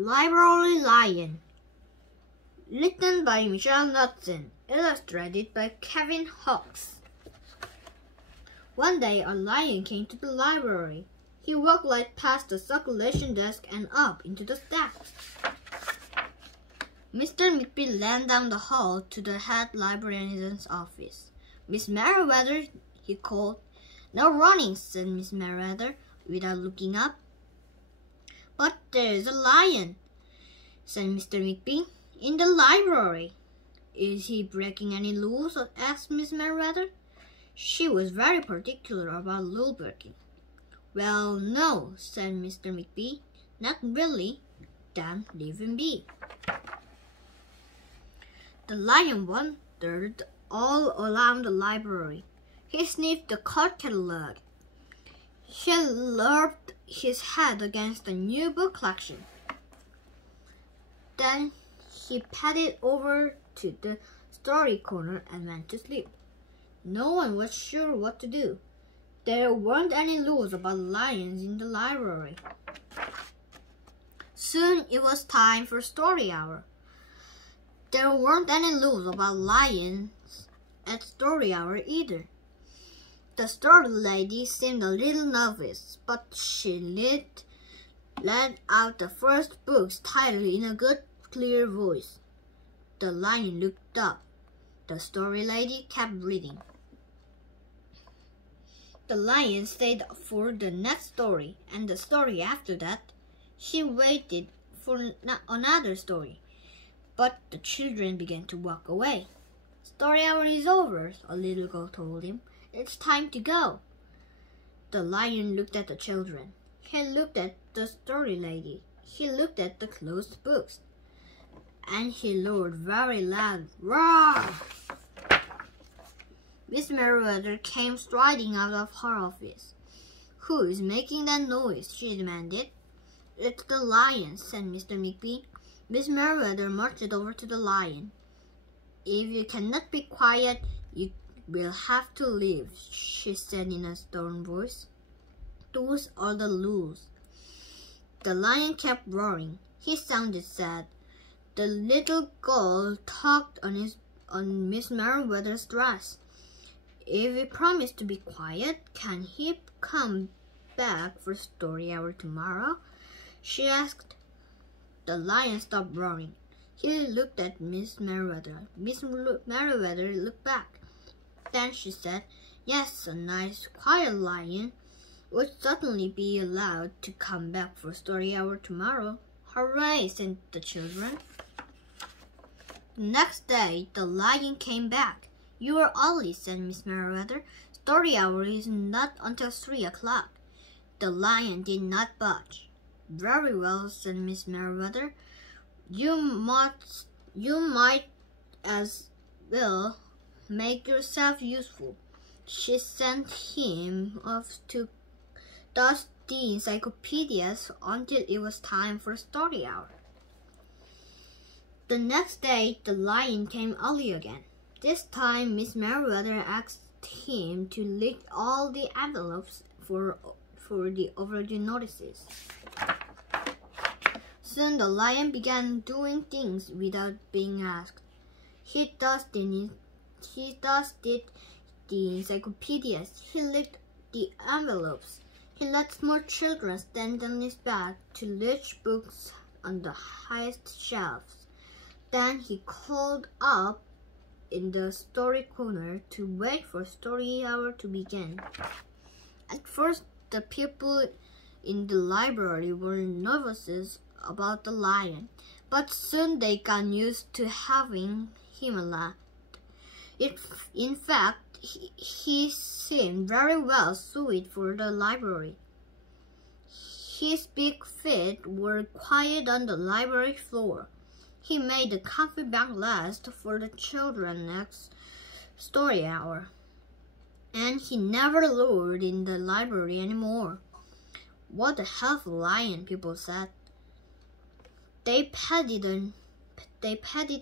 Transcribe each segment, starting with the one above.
Library Lion. Written by Knudsen, illustrated by Kevin Hawks. One day, a lion came to the library. He walked right past the circulation desk and up into the stacks. Mr. McBee ran down the hall to the head librarian's office. "Miss Merriweather," he called. "No running," said Miss Merriweather, without looking up. "But there's a lion," said Mr. McBee, "in the library." "Is he breaking any rules?" asked Miss Merriweather. She was very particular about rule breaking. "Well, no," said Mr. McBee. "Not really." "Then leave him be." The lion wandered all around the library. He sniffed the card catalog. He rubbed his head against the new book collection. Then he padded over to the story corner and went to sleep. No one was sure what to do. There weren't any rules about lions in the library. Soon it was time for story hour. There weren't any rules about lions at story hour either. The story lady seemed a little nervous, but she read out the first book's title in a good, clear voice. The lion looked up. The story lady kept reading. The lion stayed for the next story, and the story after that. She waited for another story, but the children began to walk away. "Story hour is over," a little girl told him. "It's time to go." The lion looked at the children. He looked at the story lady. He looked at the closed books. And he roared very loud, "Roar!" Miss Merriweather came striding out of her office. "Who is making that noise?" she demanded. "It's the lion," said Mr. McBee. Miss Merriweather marched over to the lion. "If you cannot be quiet, you will have to leave," she said in a stern voice. "Those are the rules." The lion kept roaring. He sounded sad. The little girl tugged on Miss Merriweather's dress. "If we promise to be quiet, can he come back for story hour tomorrow?" she asked. The lion stopped roaring. He looked at Miss Merriweather. Miss Merriweather looked back. Then she said, "Yes, a nice, quiet lion would certainly be allowed to come back for story hour tomorrow." "Hooray!" said the children. The next day, the lion came back. "You are early," said Miss Merriweather. "Story hour is not until 3 o'clock." The lion did not budge. "Very well," said Miss Merriweather. You might as well make yourself useful." She sent him off to dust the encyclopedias until it was time for story hour. The next day, the lion came early again. This time, Miss Merriweather asked him to lick all the envelopes for the overdue notices. Soon the lion began doing things without being asked. He dusted the encyclopedias. He licked the envelopes. He let small children stand on his back to reach books on the highest shelves. Then he curled up in the story corner to wait for story hour to begin. At first, the people in the library were nervous about the lion, but soon they got used to having him around. In fact, he seemed very well suited for the library. His big feet were quiet on the library floor. He made the coffee bank last for the children next story hour. And he never roared in the library anymore. "What a helpful lion," people said. They patted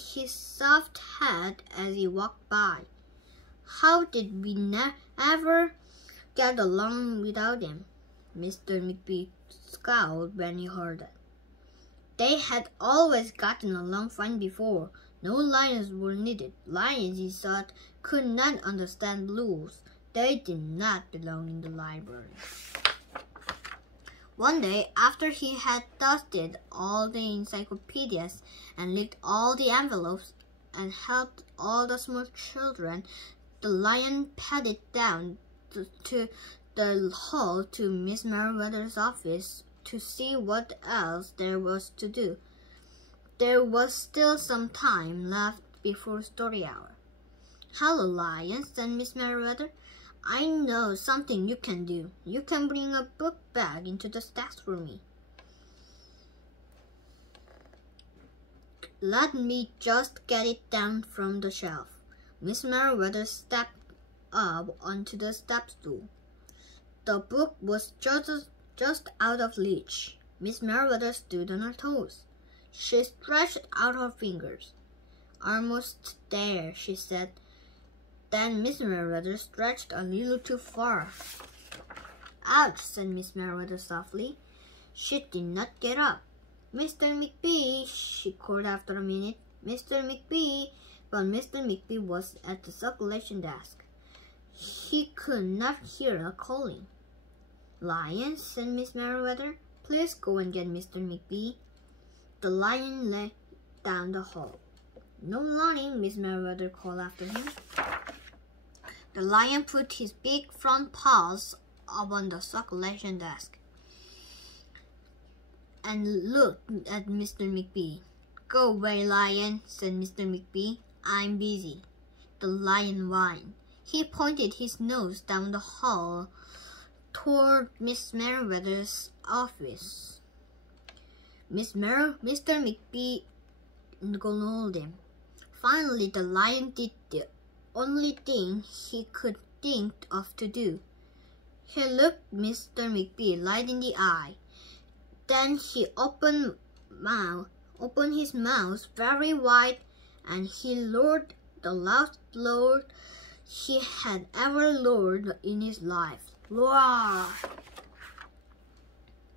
his soft head as he walked by. "How did we ever get along without him?" Mr. McBee scowled when he heard it. They had always gotten along fine before. No lions were needed. Lions, he thought, could not understand blues. They did not belong in the library. One day, after he had dusted all the encyclopedias and licked all the envelopes and helped all the small children, the lion padded down to the hall to Miss Merriweather's office to see what else there was to do. There was still some time left before story hour. "Hello, Lion," said Miss Merriweather. "I know something you can do. You can bring a book bag into the stacks for me." "Let me just get it down from the shelf." Miss Merriweather stepped up onto the step stool. The book was just out of reach. Miss Merriweather stood on her toes. She stretched out her fingers. "Almost there," she said. Then Miss Merriweather stretched a little too far. "Ouch," said Miss Merriweather softly. She did not get up. "Mr. McBee," she called after a minute. "Mr. McBee." But Mr. McBee was at the circulation desk. He could not hear her calling. "Lion," said Miss Merriweather, "please go and get Mr. McBee." The lion led down the hall. "No running," Miss Merriweather called after him. The lion put his big front paws up on the circulation desk and looked at Mr. McBee. "Go away, Lion," said Mr. McBee. "I'm busy." The lion whined. He pointed his nose down the hall toward Miss Merriweather's office. Mr. McBee ignored him. Finally, the lion did the only thing he could think of to do. He looked Mr. McBee right in the eye. Then he opened his mouth very wide, and he roared the loudest roar he had ever roared in his life. Roar!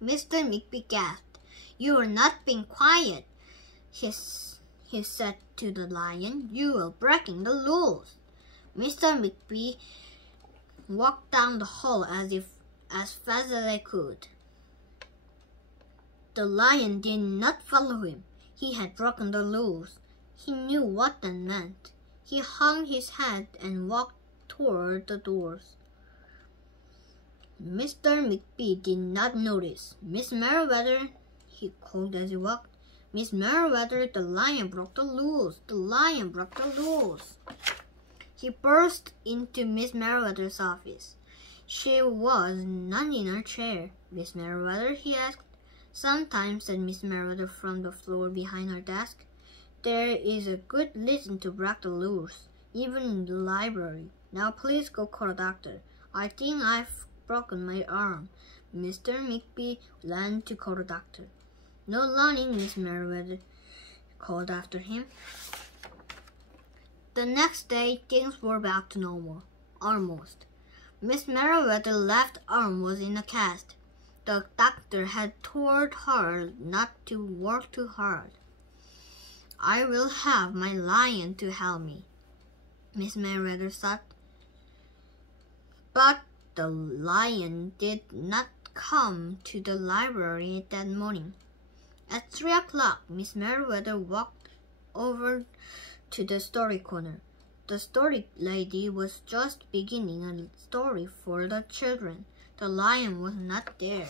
Mr. McBee gasped. "You are not being quiet," he said to the lion. "You are breaking the rules." Mr. McBee walked down the hall as fast as he could. The lion did not follow him. He had broken the rules. He knew what that meant. He hung his head and walked toward the doors. Mr. McBee did not notice. "Miss Merriweather," he called as he walked. "Miss Merriweather, the lion broke the rules. The lion broke the rules." He burst into Miss Merriweather's office. She was not in her chair. "Miss Merriweather?" he asked. "Sometimes," said Miss Merriweather from the floor behind her desk, "there is a good reason to break the rules, even in the library. Now please go call a doctor. I think I've broken my arm." Mr. McBee ran to call the doctor. "No running," Miss Merriweather called after him. The next day, things were back to normal. Almost. Miss Merriweather's left arm was in a cast. The doctor had told her not to work too hard. "I will have my lion to help me," Miss Merriweather thought. But the lion did not come to the library that morning. At 3 o'clock, Miss Merriweather walked over to the story corner. The story lady was just beginning a story for the children. The lion was not there.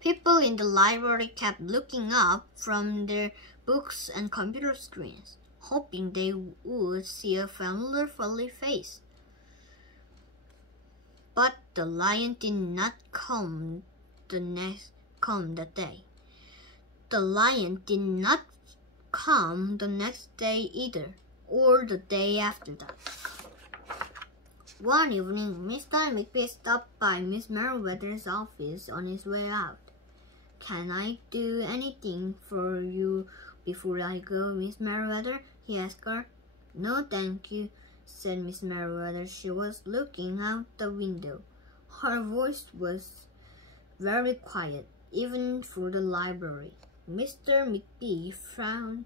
People in the library kept looking up from their books and computer screens, hoping they would see a familiar friendly face. But the lion did not come that day. The lion did not come the next day either, or the day after that. One evening, Mr. McBee stopped by Miss Merriweather's office on his way out. "Can I do anything for you before I go, Miss Merriweather?" he asked her. "No, thank you," said Miss Merriweather. She was looking out the window. Her voice was very quiet. even through the library. Mr. McBee frowned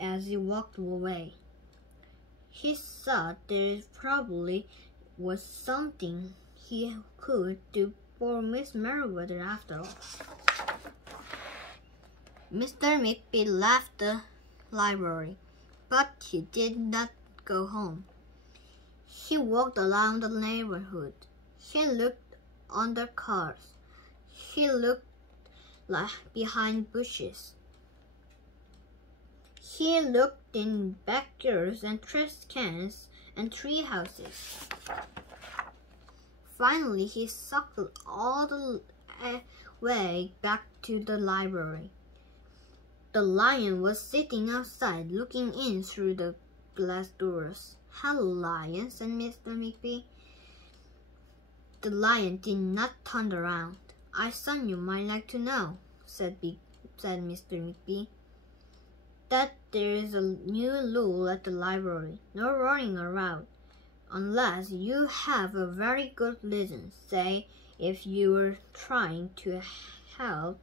as he walked away. He thought there probably was something he could do for Miss Merriweather after all. Mr. McBee left the library, but he did not go home. He walked around the neighborhood. He looked under cars. He looked behind bushes. He looked in backyards and trash cans and tree houses. Finally, he circled all the way back to the library. The lion was sitting outside, looking in through the glass doors. "Hello, Lion," said Mr. McBee. The lion did not turn around. "I thought you might like to know," said Mr. McBee, "that there is a new rule at the library. No running around unless you have a very good reason. Say, if you were trying to help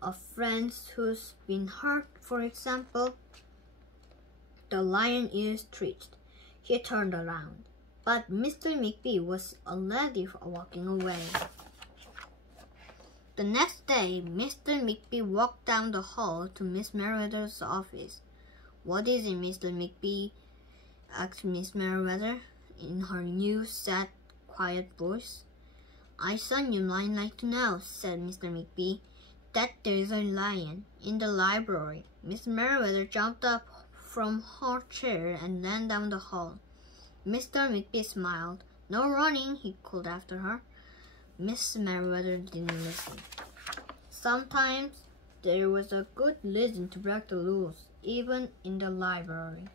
a friend who's been hurt, for example." The lion's ears twitched. He turned around, but Mr. McBee was already walking away. The next day, Mr. McBee walked down the hall to Miss Merriweather's office. "What is it, Mr. McBee?" asked Miss Merriweather in her new, sad, quiet voice. "I thought you might like to know," said Mr. McBee, "that there is a lion in the library." Miss Merriweather jumped up from her chair and ran down the hall. Mr. McBee smiled. "No running," he called after her. Miss Merriweather didn't listen. Sometimes there was a good reason to break the rules, even in the library.